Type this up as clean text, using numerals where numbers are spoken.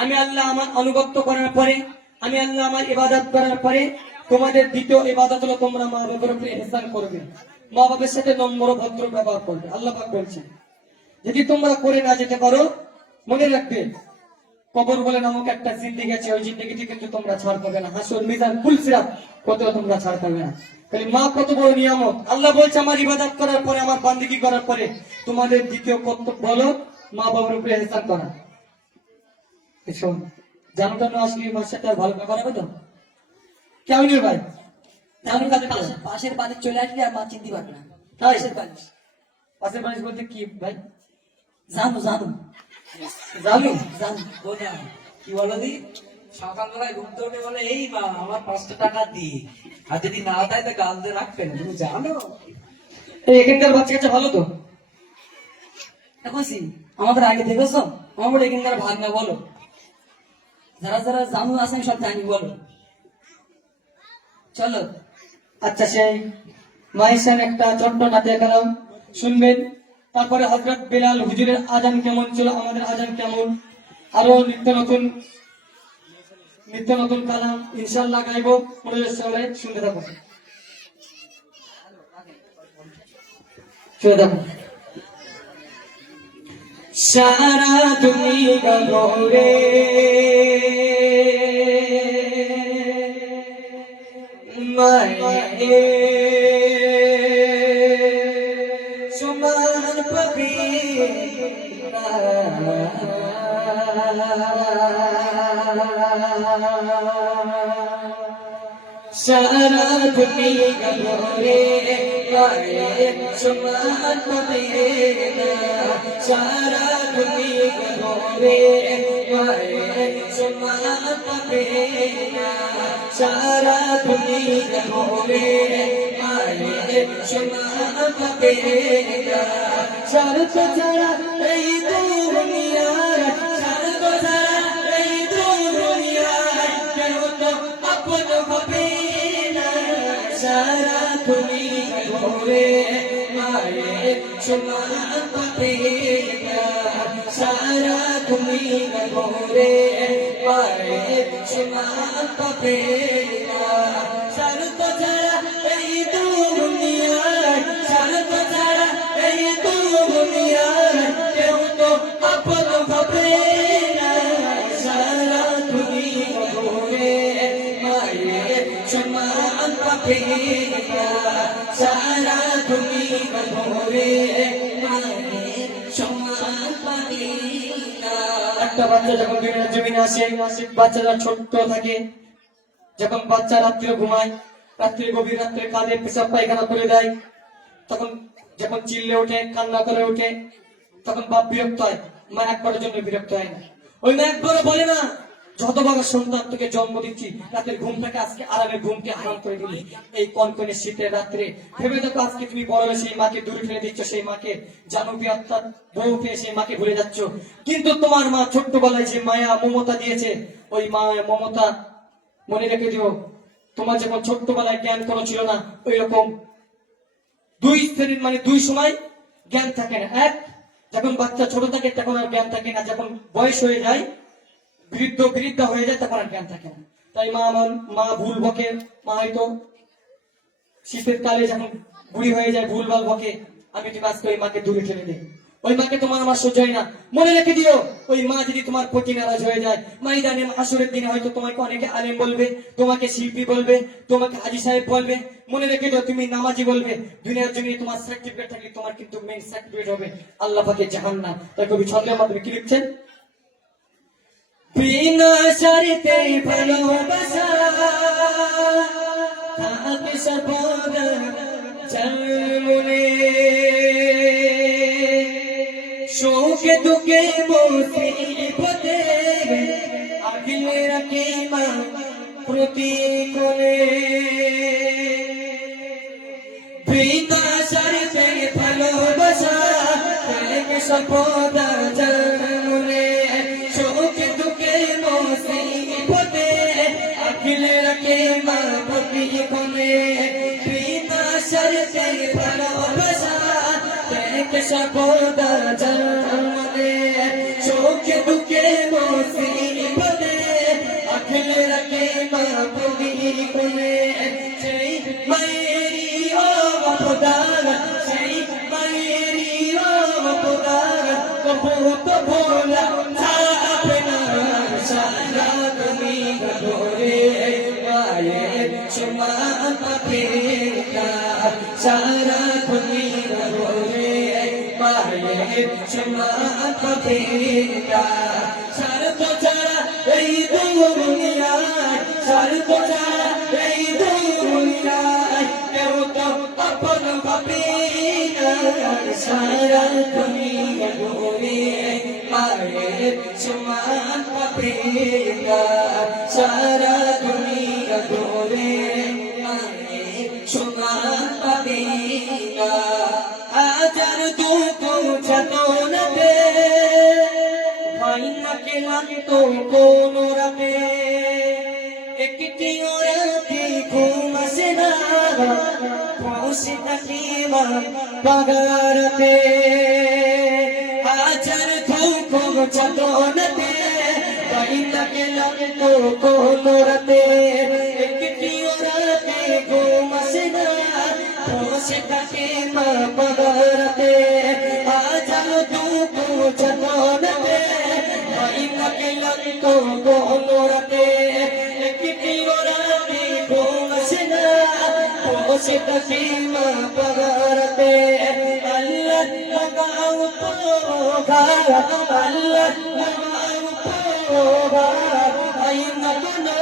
আমি আল্লাহ আমার আনুগত্য করার পরে, আমি আল্লাহ আমার ইবাদত করার পরে তোমাদের দ্বিতীয় ইবাদত হলো তোমরা মা বাবার উপরে ইহসান করবে, মা বাবার সাথে নম্র ভদ্র ব্যবহার করবে। আল্লাহ পাক বলছেন যদি তোমরা করে না যেতে পারো, মনে রাখবে কবর বলে নামক একটা জিন্দেগি আছে, ওই জিন্দেগিতে কিন্তু তোমরা ছাড় পাবে না। হাসর মিজান ফুলসিরাত কোথাও তোমরা ছাড় পাবে না। খালি মা কত বড় নিয়ামত। আল্লাহ বলছে আমার ইবাদত করার পরে, আমার বান্দিগি করার পরে তোমাদের দ্বিতীয় কর্তব্য হলো মা বাবার উপরে ইহসান করা। শোন, জানোটা না আসলে মার সাথে আর ভালো ব্যবহার হবে তো কেমন ভাই? তেমন কাজে পাশের বাড়ি চলে আসলে আর মা চিনতে পারবে না। পাশের বাড়ি, পাশের বাড়ি বলতে কি ভাই? জানো জানো জানো জানো বোঝা কি বলো দি? সকালবেলায় ঘুম থেকে বলে এই মা আমার 500 টাকা দি, আর যদি না দেয় তো গাল দিয়ে রাখবেন, তুমি জানো? এখানকার বাচ্চা কাচ্চা ভালো তো? দেখছি আমাদের আগে দেখেছো, আমার এখানকার ভাগ না বলো, যারা যারা জানু আছেন সব জানি বলো। চলো আচ্ছা, সেই মাইসান একটা ছোট্ট নাটে গেলাম, শুনবেন। তারপরে হযরত বেলাল হুজুরের আজান কেমন ছিল, আমাদের আজান কেমন, আরো নিত্য নতুন কালাম ইনশাআল্লাহ গাইবো। মনোযোগ সহকারে শুনতে থাকো, শুনে থাকো। সারা দুনিয়া ঘুরে মায়ে সমান পাবি না, সারা দুনিয়া ঘুরে মায়ে সমান পাবি না, সারা দুনিয়া ঘুরে মায়ে সমান পাবি না, সারা দুনিয়া ঘুরে মায়ে সমান পাবি না। শরত ছাড়া এই দুনিয়ার, শরত ছাড়া এই দুনিয়ার কেউ তো আপন হবে না, সারা দুনিয়া ঘুরে মায়ে সমান পাবি না, সারা দুনিয়া ঘুরে মায়ে সমান পাবি না। শরত ছাড়া এই দুনিয়ার, শরত ছাড়া এই দুনিয়ার কেউ তো আপন হবে না, সারা দুনিয়া ঘুরে মায়ে সমান পাবি না, সারা দুনিয়া ঘুরে মায়ে সমান পাবি না। একটা বাচ্চা যখন দুনিয়ার জমিনে আসে, বাচ্চারা ছোট্ট থাকে, যখন বাচ্চা রাত্রে ঘুমায়, রাত্রে গভীর রাত্রে কাঁধে পেশাব পায়খানা করে দেয়, তখন যখন চিল্লে ওঠে, কান্না করে ওঠে, তখন বাপ বিরক্ত হয়। মা একবারের জন্য বিরক্ত হয় না। ওই মা একবারও বলে না যত বড় সন্তান তোকে জন্ম দিচ্ছি, রাতের ঘুমটাকে আজকে আরামের ঘুমকে হারাম করে দিলি এই কনকনে শীতের রাত্রে। ভেবে দেখো আজকে তুমি বড় হয়ে সেই মাকে দূরে ফেলে দিচ্ছ, সেই মাকে জানবী অর্থাৎ বউ পেয়ে সেই মাকে ভুলে যাচ্ছ। কিন্তু তোমার মা ছোট্টবেলায় যে মায়া মমতা দিয়েছে, ওই মা মমতা মনে রেখে দিও। তোমার যখন ছোট্টবেলায় জ্ঞান কোনো ছিল না, ওই রকম দুই শ্রেণীর মানে দুই সময় জ্ঞান থাকে না। এক, যখন বাচ্চা ছোট থাকে তখন আর জ্ঞান থাকে না, যখন বয়স হয়ে যায়, বৃদ্ধা হয়ে যায়, তখন আর জ্ঞান থাকে না। তাই মা ভুল বকে, মা হয়তো শীতের কালে যখন বুড়ি হয়ে যায় ভুলভাল বকে, আমি তুমি আজকে ওই মাকে দূরে ঠেলে দিই। ওই মাকে তোমার আমার সহ্য হয় না। মনে রেখে দিও, ওই মা যদি তোমার প্রতি নারাজ হয়ে যায়, ময়দানে হাসরের দিনে হয়তো তোমাকে অনেকে আলেম বলবে, তোমাকে শিল্পী বলবে, তোমাকে হাজী সাহেব বলবে। মনে রেখে দিও তুমি নামাজি বলবে। দুনিয়ার জন্য তোমার সার্টিফিকেট থাকলে তোমার কিন্তু মেইন সার্টিফিকেট হবে আল্লাহ পাকের জাহান্নাম। তাই কবি ছন্দের মাধ্যমে কি লিখছেন? বিনা শর্তে ভালোবাসা থাকে সর্বদা জন্মনে, শোকে দুঃখে মুসিবতে আগলে রাখে মা প্রতিক্ষণে। বিনা শর্তে ভালোবাসা থাকে সর্বদা জন্মনে, শোকে দুঃখে মুসিবতে আগলে রাখে মা প্রতিক্ষণে। বিনা শর্তে ভালোবাসা থাকে সর্বদা মা তুমি করে সেই মায়েরই অবদান সেই মায়েরই অবদান কবু তো ভোলা যাবে না সারা তুমি করে মায়ের সমান পাবে না সারা তুমি করে মায়ের সমান পাবে না স্বার্থ ছাড়া এই দুনিয়ায় স্বার্থ ছাড়া এই দুনিয়ায় কেউ তো আপন ভাবে না সারা দুনিয়া ঘুরে মায়ের সমান পাবে না সারা দুনিয়া ঘুরে মায়ের সমান পাবে না হাজার দুঃখ যাতনাতে হয় না কেলাম তো কোনো রাতে একটি রাতে ঘুম আসে না বসে থাকি মা বাগারতে হাজার দুঃখ যাতনাতে হয় না কেলাম তো কোনো রাতে একটি রাতে ঘুম আসে না বসে থাকি মা বাগারতে হাজার দুঃখ যাতনাতে তো গোলরাতে একটি ওরাতে ঘুমছে না বসে থাকি মা বাগারতে আল্লাহ লাগাও পোগা আল্লাহ লাগাও পোগা